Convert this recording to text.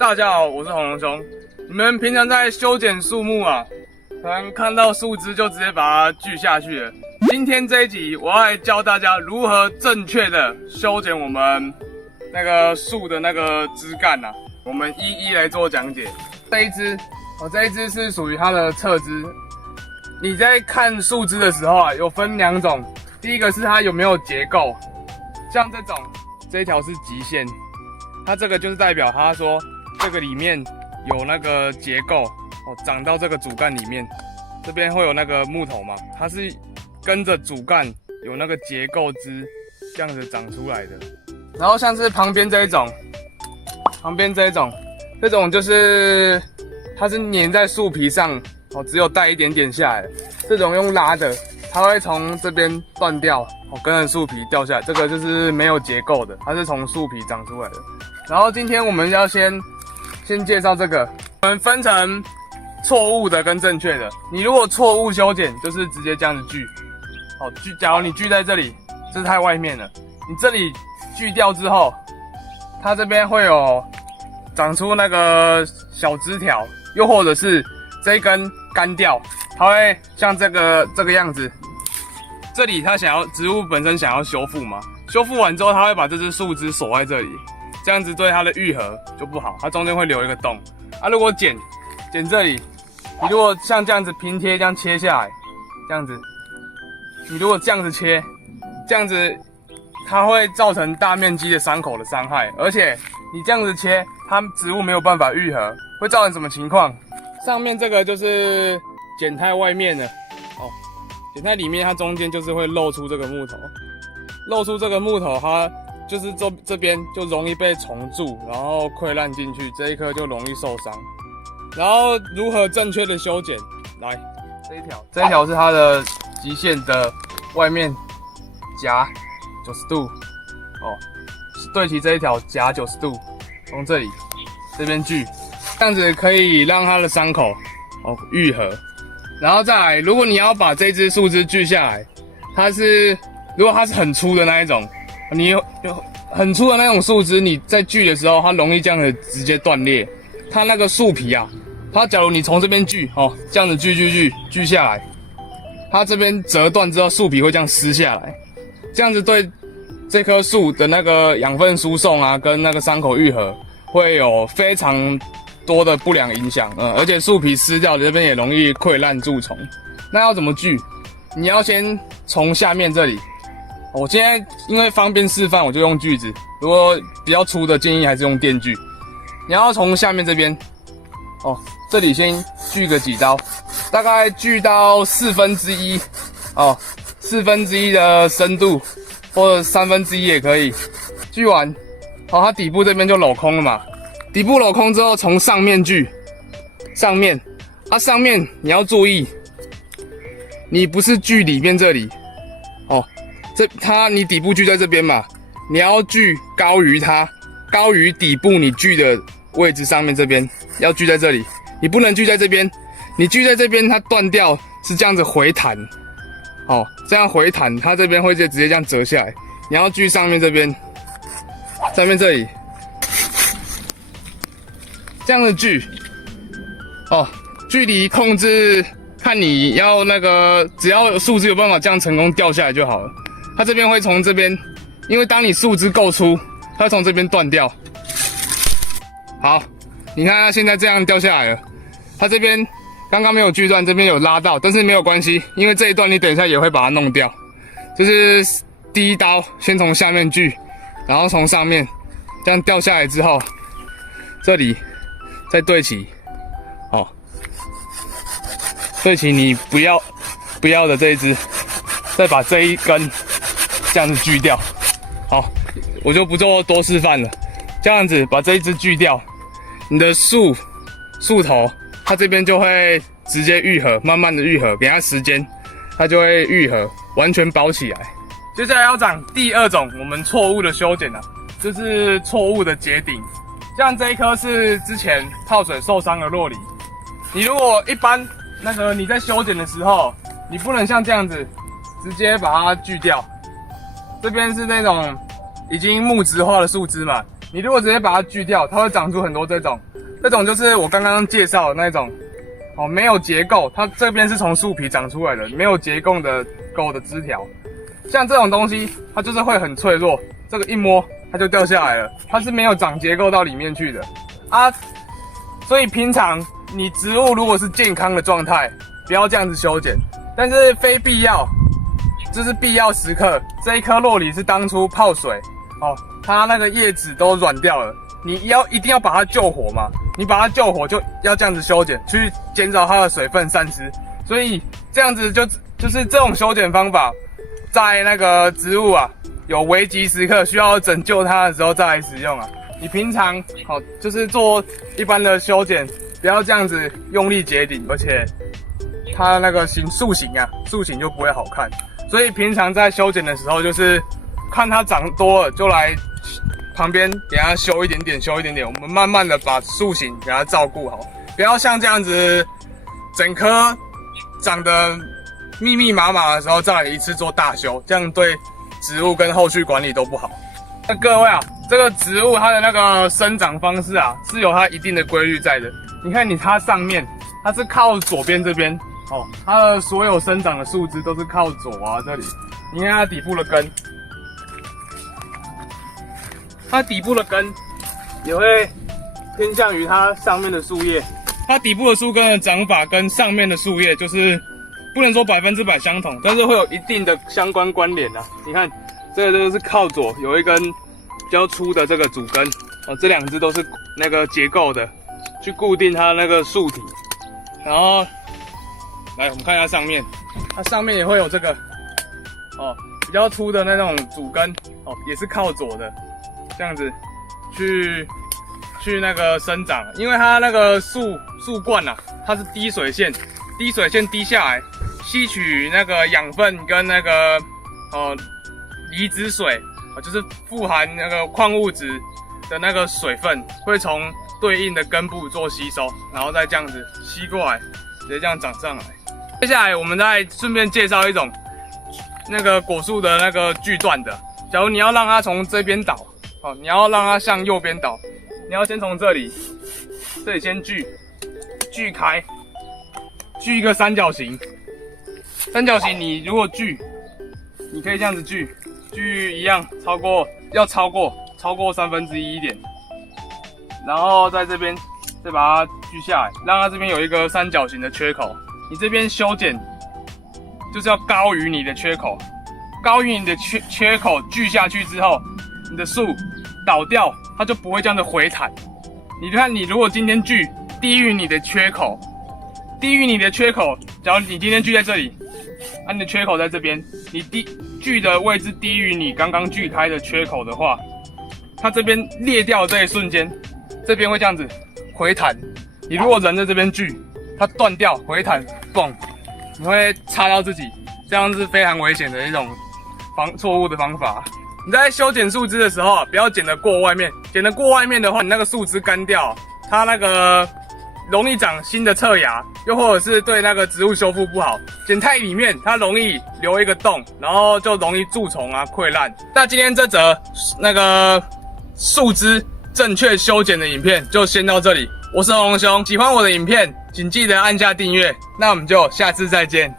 大家好，我是紅龍兄。你們平常在修剪樹木啊，可能看到樹枝就直接把它锯下去了。今天這一集，我要來教大家如何正確的修剪我們那個樹的那個枝幹啊，我們一一來做講解。這一支是屬於它的側枝。你在看樹枝的時候啊，有分兩種，第一個是它有沒有結構，像這一條是極限，它這個就是代表它說這個裡面有那個結構哦，長到這個主幹裡面，這邊會有那個木頭嘛，它是跟着主幹有那個結構枝這樣子長出來的。然後像是旁邊這一種，這種就是它是粘在樹皮上哦，只有帶一點點下來，這種用拉的，它會從這邊斷掉哦，跟着樹皮掉下來，這個就是沒有結構的，它是從樹皮長出來的。然後今天我們要先介紹這個，我們分成錯誤的跟正確的。你如果錯誤修剪，就是直接這樣子鋸，好，假如你鋸在這裡，這是太外面了，你這裡鋸掉之後，它這邊會有長出那個小枝條，又或者是這一根乾掉，它會像這個樣子。這裡它植物本身想要修復嘛，修復完之後，它會把這只樹枝鎖在這裡。這樣子對它的癒合就不好，它中間會留一個洞。啊，如果剪這裡，你如果像這樣子平貼這樣切下來，這樣子，你如果這樣子切，這樣子它會造成大面積的傷口的傷害，而且你這樣子切，它植物沒有辦法癒合，會造成什麼情況？上面這個就是剪太外面了哦，剪太裡面，它中間就是會露出這個木頭，它就是這邊就容易被蟲蛀，然後潰爛進去，這一顆就容易受傷。然後如何正確的修剪？來，這一條是它的極限的外面夾90度哦，對齊這一條夾90度，從這邊鋸，這樣子可以讓它的傷口哦癒合。然後再來，如果你要把這只樹枝鋸下來，如果它是很粗的那一種。你有很粗的那種树枝，你在锯的时候，它容易這樣子直接斷裂。它那個樹皮啊，它假如你從這邊鋸哦，這樣子鋸下來，它這邊折斷之後，樹皮會這樣撕下來，這樣子對這棵樹的那個養分輸送啊，跟那個傷口癒合會有非常多的不良影響。而且樹皮撕掉的這邊也容易潰爛蛀蟲。那要怎麼鋸？你要先從下面這裡。我今天因為方便示範，我就用鋸子。如果比較粗的，建議還是用電鋸。你要從下面這邊，哦，這裡先鋸個幾刀，大概鋸到1/4，哦，1/4的深度，或者1/3也可以。鋸完，好，它底部這邊就鏤空了嘛。底部鏤空之後，從上面鋸，上面你要注意，你不是鋸裡面這裡，哦。你底部鋸在這邊嘛，你要鋸高於它，高於底部你鋸的位置上面這邊，要鋸在這裡，你不能鋸在這邊，你鋸在這邊它斷掉是這樣子回彈，哦，這樣回彈它這邊會直接這樣折下來，你要鋸上面這邊，上面這裡，這樣子鋸，哦，距離控制看你要那個，只要樹枝有辦法這樣成功掉下來就好了。它這邊會從這邊，因為當你樹枝夠粗，它會從這邊斷掉。好，你看它現在這樣掉下來了。它這邊剛剛沒有鋸斷，這邊有拉到，但是沒有關係，因為這一段你等一下也會把它弄掉。就是第一刀先從下面鋸，然後從上面這樣掉下來之後，這裡再對齊，哦，對齊你不要的這一支，再把這一根。這樣子鋸掉，好，我就不做多示範了。這樣子把這一支鋸掉，你的樹頭它這邊就會直接癒合，慢慢的癒合，給它時間，它就會癒合，完全包起來。接下來要講第二種我們錯誤的修剪啊，就是錯誤的結頂。像這一棵是之前泡水受傷的酪梨，你如果一般你在修剪的時候，你不能像這樣子直接把它鋸掉。這邊是那種已經木質化的樹枝嘛，你如果直接把它鋸掉，它會長出很多這種就是我剛剛介紹的那種哦，沒有結構，它這邊是從樹皮長出來的，沒有結構的枝條。像這種東西，它就是會很脆弱，這個一摸它就掉下來了，它是沒有長結構到裡面去的啊。所以平常你植物如果是健康的狀態，不要這樣子修剪，但是非必要，就是必要時刻。這一顆酪梨是當初泡水哦，它那個葉子都軟掉了，你一定要把它救活嘛。你把它救活就要這樣子修剪，去減少它的水分散失。所以這樣子就是這種修剪方法，在那個植物啊有危急時刻需要拯救它的時候再來使用啊。你平常好就是做一般的修剪，不要這樣子用力截頂，而且它那個樹形就不會好看。所以平常在修剪的时候，就是看它長多了就來旁邊給它修一點點，我們慢慢的把樹形給它照顧好，不要像這樣子整棵長得密密麻麻的時候再來一次做大修，這樣對植物跟後續管理都不好。那各位啊，這個植物它的那個生長方式啊，是有它一定的規律在的。你看它上面，它是靠左邊這邊哦，它的所有生長的树枝都是靠左啊這裡。你看它底部的根，它底部的根也会偏向於它上面的樹葉。它底部的樹根的長法跟上面的樹葉就是不能說100%相同，但是會有一定的相關關聯啊。你看。這個是靠左有一根比較粗的這個主根哦，這兩只都是那個結構的，去固定它那個樹體。然後來我們看一下上面，它上面也會有這個哦，比較粗的那種主根哦，也是靠左的，這樣子去那個生長，因為它那個樹冠啊，它是滴水線滴下來，吸取那個養分跟那個離子水，就是富含那個礦物質的那個水分，會從對應的根部做吸收，然後再這樣子吸過來，直接這樣長上來。接下來我們再順便介紹一種那個果樹的那個鋸斷的。假如你要讓它從這邊倒，哦，你要讓它向右邊倒，你要先從這裡先鋸開，鋸一個三角形。三角形你如果鋸，你可以這樣子鋸一樣，要超過1/3一點，然後在這邊再把它鋸下來，讓它這邊有一個三角形的缺口。你這邊修剪就是要高於你的缺口，高於你的缺口鋸下去之後，你的樹倒掉，它就不會這樣的回彈。你看，你如果今天鋸低於你的缺口，假如你今天鋸在這裡，你的缺口在這邊，你鋸的位置低於你剛刚鋸開的缺口的話，它這邊裂掉的這一瞬間，這邊會這樣子回彈。你如果人在這邊鋸，它斷掉回彈，嘣，你會插到自己，這樣是非常危險的一種錯誤的方法。你在修剪樹枝的時候啊，不要剪得過外面，剪得過外面的話，你那個樹枝乾掉，它那個容易長新的側芽，又或者是對那個植物修復不好。剪太裡面，它容易留一個洞，然後就容易蛀蟲啊、潰爛。那今天這則那個樹枝正確修剪的影片就先到這裡。我是紅紅兄，喜歡我的影片，請記得按下訂閱。那我們就下次再見。